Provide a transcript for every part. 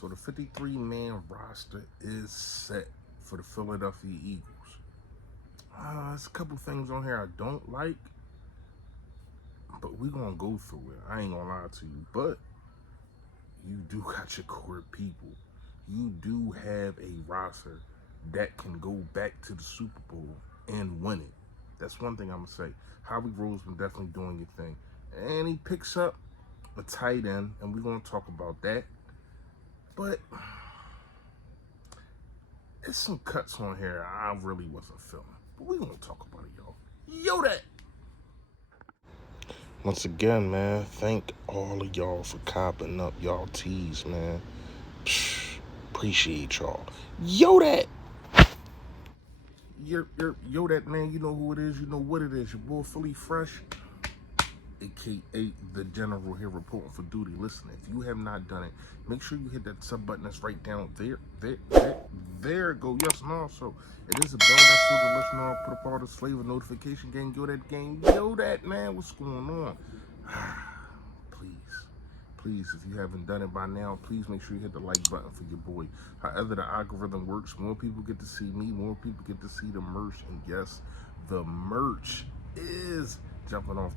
So the 53-man roster is set for the Philadelphia Eagles. There's a couple things on here I don't like, but we're going to go through it. I ain't going to lie to you. But you do got your core people. You do have a roster that can go back to the Super Bowl and win it. That's one thing I'm going to say. Howie Roseman definitely doing your thing. And he picks up a tight end, and we're going to talk about that. But there's some cuts on here I really wasn't feeling. But we're going to talk about it, y'all. Yo, that! Once again, man, thank all of y'all for copping up y'all tees, man. Appreciate y'all. Yo, that! Yo, that, man, you know who it is. You know what it is. Your boy, Philly Fresh, a.k.a. the General here reporting for duty. Listen, if you have not done it, make sure you hit that sub button that's right down there. There go. Yes, and also, it is a bell that's to the listener. Put up all this flavor notification gang. Yo, that gang. Yo, that, man. What's going on? Please, if you haven't done it by now, please make sure you hit the like button for your boy. However the algorithm works, more people get to see me, more people get to see the merch, and yes, the merch is jumping out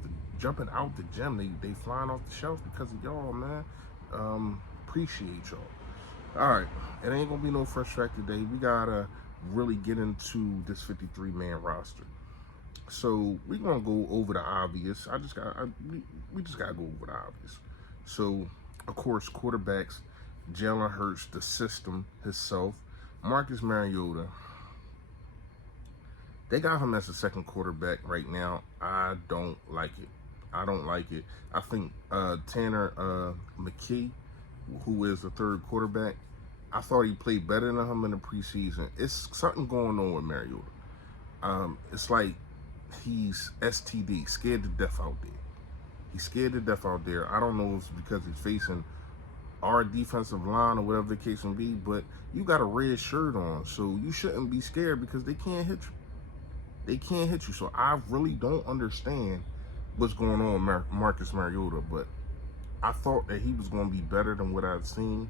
the gym. They flying off the shelf because of y'all, man. Appreciate y'all. All right, it ain't gonna be no fresh track today. We gotta really get into this 53-man roster. So we're gonna go over the obvious. We just gotta go over the obvious. So, of course, quarterbacks, Jalen Hurts, the system himself, Marcus Mariota. They got him as the second quarterback right now. I don't like it. I think Tanner McKee, who is the third quarterback, I thought he played better than him in the preseason. It's something going on with Mariota. It's like he's STD, scared to death out there. He's scared to death out there. I don't know if it's because he's facing our defensive line or whatever the case may be, but you got a red shirt on, so you shouldn't be scared because they can't hit you. So I really don't understand what's going on with Marcus Mariota, but I thought that he was going to be better than what I've seen,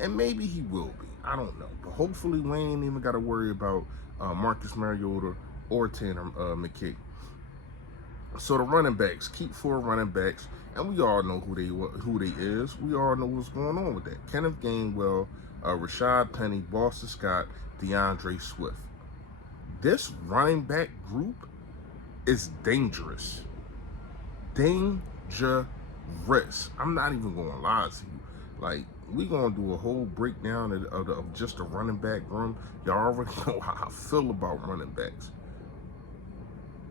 and maybe he will be. I don't know. But hopefully we ain't even got to worry about Marcus Mariota or Tanner McKee. So the running backs, keep 4 running backs, and we all know who they is. We all know what's going on with that. Kenneth Gainwell, Rashad Penny, Boston Scott, DeAndre Swift. This running back group is dangerous. Dangerous. I'm not even going to lie to you. Like, we going to do a whole breakdown of just the running back room. Y'all already know how I feel about running backs.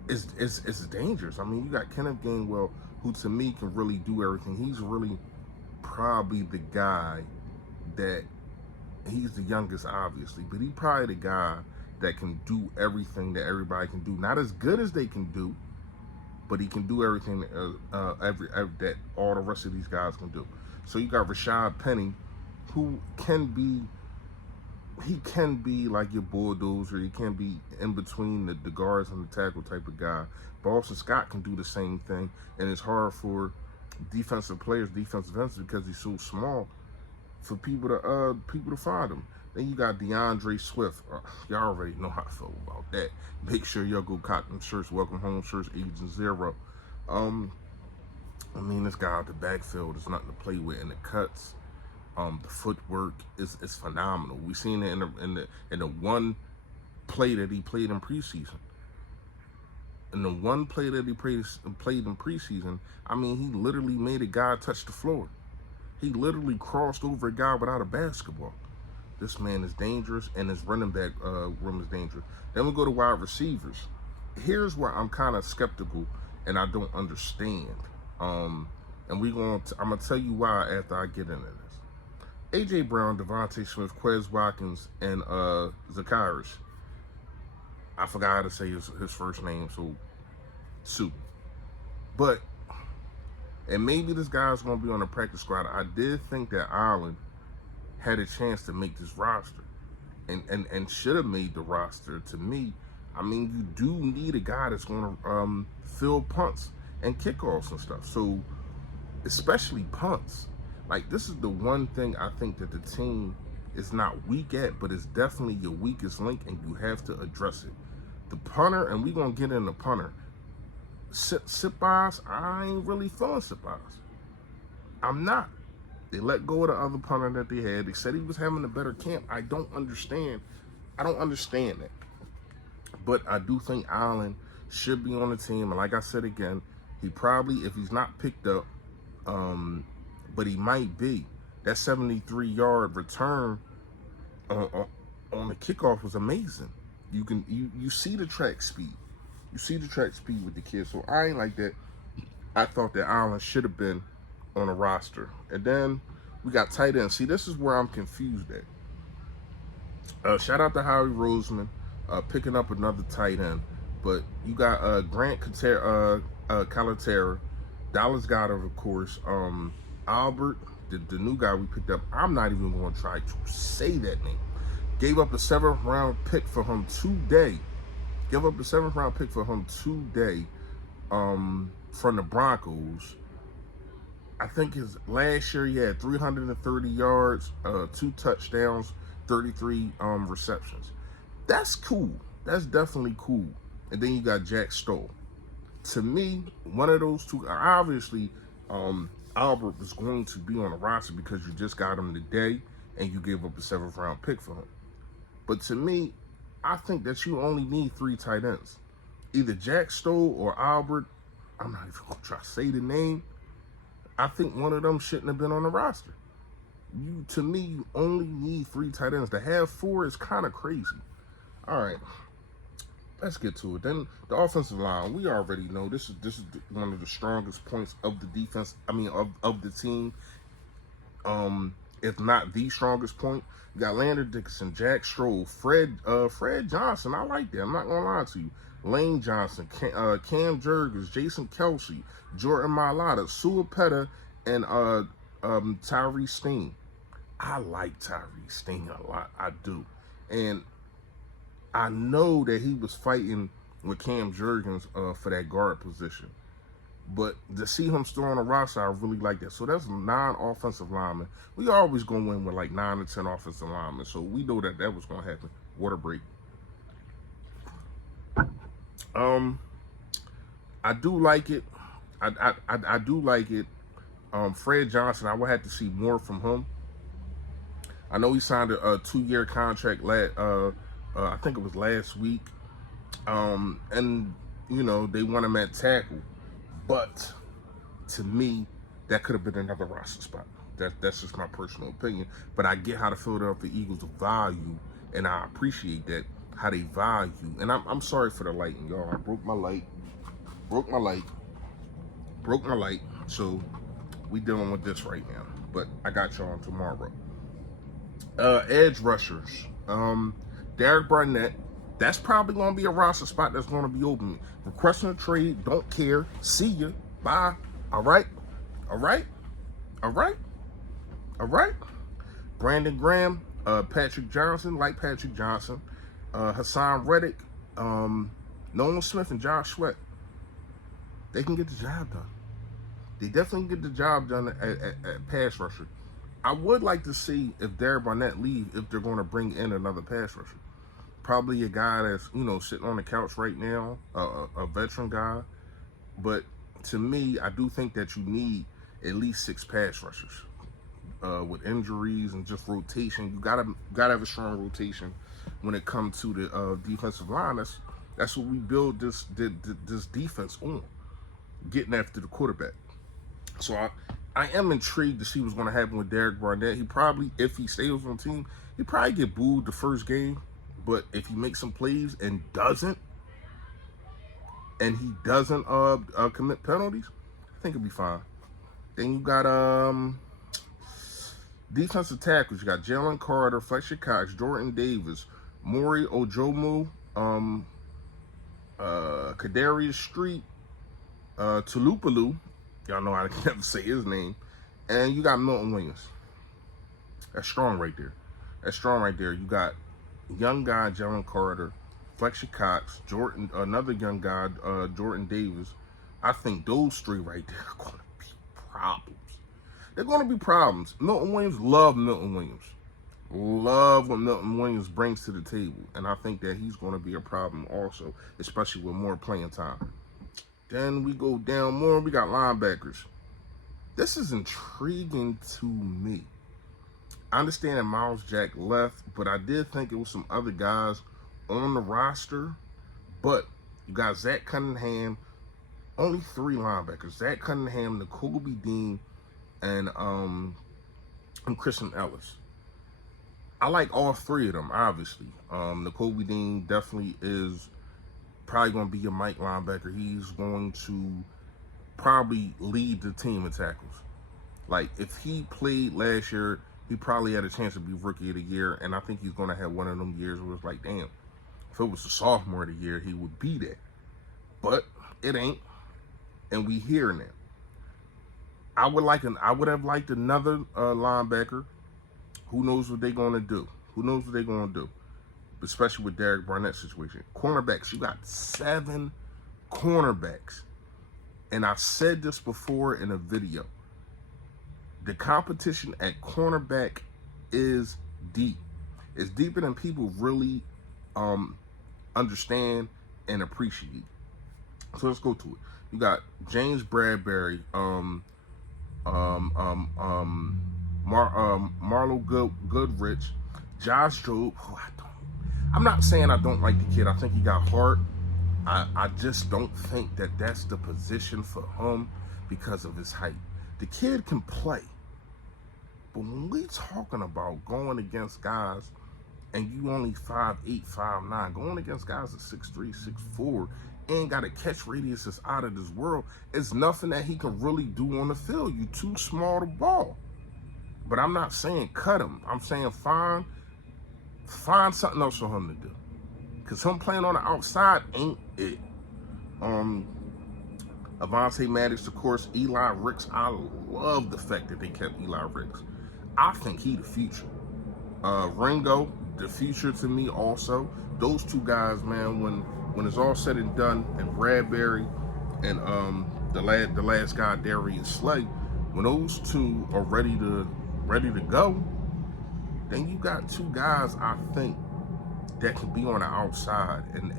It's dangerous. I mean, you got Kenneth Gainwell, who to me can really do everything. He's really probably the guy that, he's the youngest obviously, but he's probably the guy that can do everything that everybody can do. Not as good as they can do, but he can do everything that all the rest of these guys can do. So you got Rashad Penny, who can be like your bulldozer. He can be in between the guards and the tackle type of guy. Boston Scott can do the same thing, and it's hard for defensive ends, because he's so small for people to find him. Then you got DeAndre Swift. Y'all already know how I feel about that. Make sure y'all go cop them shirts. Welcome home shirts, Agent Zero. I mean, this guy out the backfield is nothing to play with, and the cuts. The footwork is phenomenal. We seen it in the one play that he played in preseason. In the one play that he played in preseason, I mean, he literally made a guy touch the floor. He literally crossed over a guy without a basketball. This man is dangerous, and his running back room is dangerous. Then we go to wide receivers. Here's where I'm kind of skeptical, and I don't understand. And I'm gonna tell you why after I get into this. A.J. Brown, Devontae Smith, Quez Watkins, and Zacharias. I forgot how to say his first name, so Sue. But, and maybe this guy's going to be on the practice squad. I did think that Allen had a chance to make this roster and should have made the roster. To me, I mean, you do need a guy that's going to fill punts and kickoffs and stuff. So, especially punts. Like, this is the one thing I think that the team is not weak at, but it's definitely your weakest link, and you have to address it. The punter, and we're going to get in the punter. Siposs, I ain't really feeling Siposs. I'm not. They let go of the other punter that they had. They said he was having a better camp. I don't understand that. But I do think Allen should be on the team. And like I said again, he probably, if he's not picked up, but he might be. That 73-yard return on the kickoff was amazing. You see the track speed. You see the track speed with the kid. So I ain't like that. I thought that Allen should have been on a roster. And then we got tight end. See, this is where I'm confused at. Shout out to Howie Roseman picking up another tight end. But you got Grant Calcaterra, Dallas Goedert, of course, Albert, the new guy we picked up. I'm not even going to try to say that name. Gave up a 7th-round pick for him today. From the Broncos. I think his last year he had 330 yards, 2 touchdowns, 33 receptions. That's cool. That's definitely cool. And then you got Jack Stoll. To me, one of those two, obviously, Albert was going to be on the roster because you just got him today and you gave up a 7th-round pick for him. But to me, I think that you only need 3 tight ends. Either Jack Stoll or Albert. I'm not even going to try to say the name. I think one of them shouldn't have been on the roster. To me, you only need 3 tight ends. To have 4 is kind of crazy. All right, let's get to it. Then the offensive line. We already know this is one of the strongest points of the defense. I mean, of the team. If not the strongest point. You got Landon Dickerson, Jack Stroll, Fred Johnson. I like that. I'm not gonna lie to you. Lane Johnson, Cam Jurgens, Jason Kelce, Jordan Mailata, Sua Peta, and Tyree Steen. I like Tyree Steen a lot. I do. And I know that he was fighting with Cam Jurgens for that guard position. But to see him still on the roster, I really like that. So that's 9 offensive linemen. We always going to win with like 9 or 10 offensive linemen. So we know that was going to happen. Water break. I do like it. I do like it. Fred Johnson, I would have to see more from him. I know he signed a 2-year contract I think it was last week. And you know, they want him at tackle. But to me, that could have been another roster spot. That's just my personal opinion. But I get how the Philadelphia Eagles value, and I appreciate that, how they value. And I'm sorry for the lighting, y'all. I broke my light. So we dealing with this right now. But I got y'all tomorrow. Edge rushers. Derek Barnett. That's probably going to be a roster spot that's going to be open. Requesting a trade, don't care. See ya. Bye. All right. Brandon Graham, Patrick Johnson, Hassan Reddick, Nolan Smith, and Josh Sweat. They can get the job done. They definitely get the job done at pass rusher. I would like to see if Derek Barnett leave, if they're going to bring in another pass rusher. Probably a guy that's, sitting on the couch right now, a veteran guy. But to me, I do think that you need at least 6 pass rushers. With injuries and just rotation, you gotta have a strong rotation when it comes to the defensive line. That's what we build this defense on, getting after the quarterback. So I am intrigued to see what's going to happen with Derek Barnett. He probably, if he stays on the team, he probably get booed the first game. But if he makes some plays and he doesn't commit penalties, I think he'll be fine. Then you got defensive tackles. You got Jalen Carter, Fletcher Cox, Jordan Davis, Maury Ojomo, Kadarius Street, Tulupalu. Y'all know I can never say his name. And you got Milton Williams. That's strong right there. You got young guy Jalen Carter, Fletcher Cox, another young guy, Jordan Davis. I think those 3 right there are going to be problems. There are going to be problems. Milton Williams, love Milton Williams. Love what Milton Williams brings to the table. And I think that he's going to be a problem also, especially with more playing time. Then we go down more. We got linebackers. This is intriguing to me. I understand that Miles Jack left, but I did think it was some other guys on the roster. But you got Zach Cunningham, only 3 linebackers. Zach Cunningham, Nakobe Dean, and Christian Ellis. I like all 3 of them, obviously. Nakobe Dean definitely is probably going to be a Mike linebacker. He's going to probably lead the team in tackles. Like, if he played last year, he probably had a chance to be Rookie of the Year, and I think he's going to have one of them years where it's like, damn, if it was the Sophomore of the Year, he would be that. But it ain't, and we here now. I would have liked another linebacker. Who knows what they're going to do? Who knows what they're going to do? Especially with Derek Barnett's situation. Cornerbacks, you got 7 cornerbacks. And I said this before in a video. The competition at cornerback is deep. It's deeper than people really understand and appreciate. So let's go to it. You got James Bradbury, Marlo Goodrich, Josh Jobe. I'm not saying I don't like the kid. I think he got heart. I just don't think that that's the position for him because of his height. The kid can play. But when we talking about going against guys and you only 5'8", 5'9", going against guys at 6'3", 6'4", ain't got a catch radius that's out of this world, it's nothing that he can really do on the field. You too small to ball. But I'm not saying cut him. I'm saying find something else for him to do. Because him playing on the outside ain't it. Avonte Maddox, of course, Eli Ricks. I love the fact that they kept Eli Ricks. I think he the future. Ringo, the future to me also. Those 2 guys, man, when it's all said and done, and Bradbury and the last guy, Darius Slay, when those 2 are ready to go, then you got 2 guys I think that can be on the outside and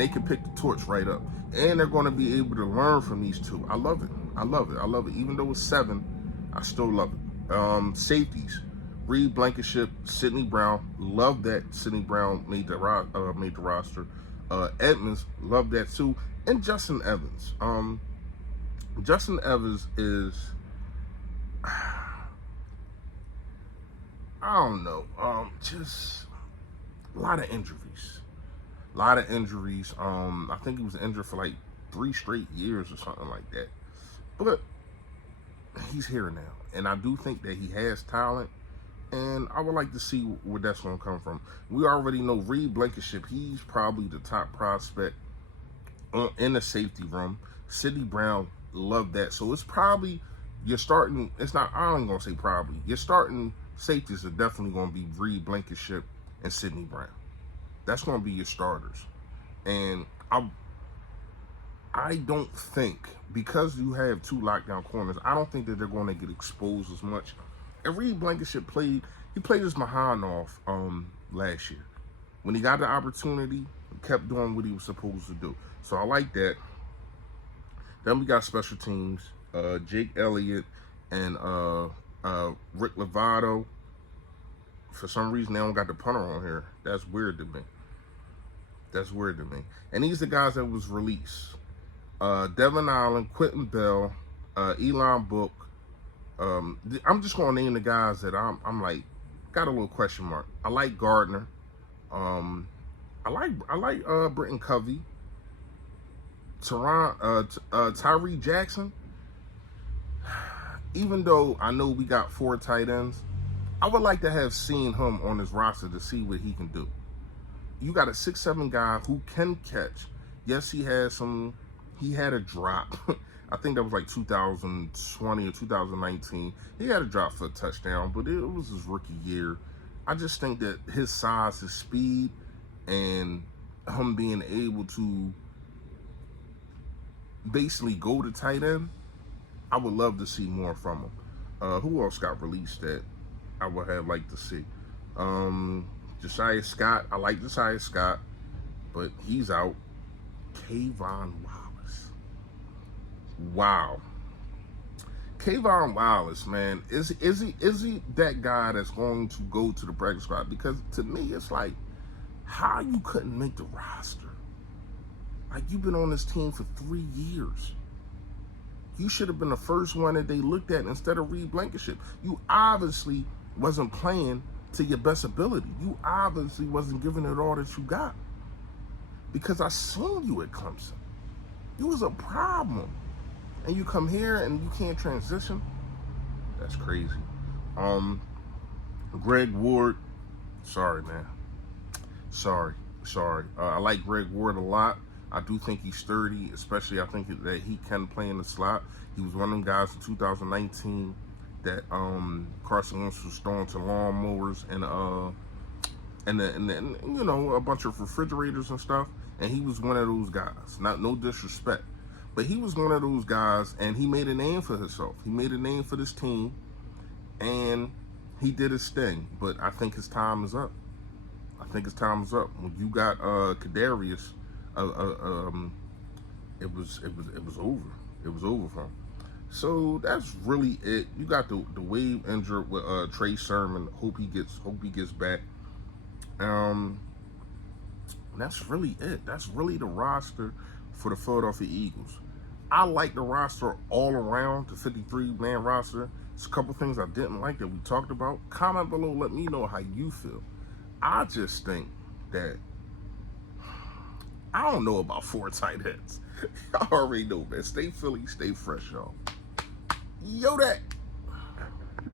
they can pick the torch right up. And they're going to be able to learn from these 2. I love it. I love it. I love it. Even though it's 7, I still love it. Safeties, Reed Blankenship, Sidney Brown. Love that Sidney Brown made the roster. Edmonds, love that too. And Justin Evans. Justin Evans is, I don't know, just a lot of injuries. I think he was injured for like 3 straight years or something like that. But he's here now. And I do think that he has talent. And I would like to see where that's going to come from. We already know Reed Blankenship. He's probably the top prospect in the safety room. Sidney Brown, love that. So it's probably, you're starting, it's not, I ain't going to say probably. Your starting safeties are definitely going to be Reed Blankenship and Sidney Brown. That's going to be your starters. And I don't think, because you have 2 lockdown corners, I don't think that they're going to get exposed as much. And Reed Blankenship played his behind off last year. When he got the opportunity, he kept doing what he was supposed to do. So I like that. Then we got special teams, Jake Elliott and Rick Lovato. For some reason, they don't got the punter on here. That's weird to me. And these are the guys that was released. Devin Allen, Quentin Bell, Elon Book. I'm just gonna name the guys that I'm like got a little question mark. I like Gardner. I like Britton Covey. Tyree Jackson. Even though I know we got 4 tight ends, I would like to have seen him on this roster to see what he can do. You got a 6'7" guy who can catch. Yes, he had a drop. I think that was like 2020 or 2019. He had a drop for a touchdown, but it was his rookie year. I just think that his size, his speed, and him being able to basically go to tight end, I would love to see more from him. Who else got released that I would have liked to see? Josiah Scott. I like Josiah Scott, but he's out. Kayvon Wallace. Wow. Kayvon Wallace, man, is he that guy that's going to go to the practice squad? Because to me, it's like, how you couldn't make the roster? Like, you've been on this team for 3 years. You should have been the first one that they looked at instead of Reed Blankenship. You obviously wasn't playing to your best ability. You obviously wasn't giving it all that you got. Because I seen you at Clemson. You was a problem. And you come here and you can't transition. That's crazy. Greg Ward. Sorry, man. Sorry. I like Greg Ward a lot. I do think he's sturdy, especially I think that he can play in the slot. He was one of them guys in 2019 that Carson Wentz was throwing to lawnmowers and you know, a bunch of refrigerators and stuff. And he was one of those guys. No disrespect, but he was one of those guys, and he made a name for himself. He made a name for this team, and he did his thing. But I think his time is up. When you got Kadarius, it was over. It was over for him. So that's really it. You got the Wave injured with Trey Sermon. Hope he gets back. That's really it. That's really the roster for the Philadelphia Eagles. I like the roster all around, the 53-man roster. There's a couple things I didn't like that we talked about. Comment below, let me know how you feel. I just think that, I don't know about 4 tight ends. Y'all already know, man. Stay Philly, stay fresh, y'all. Yo, that.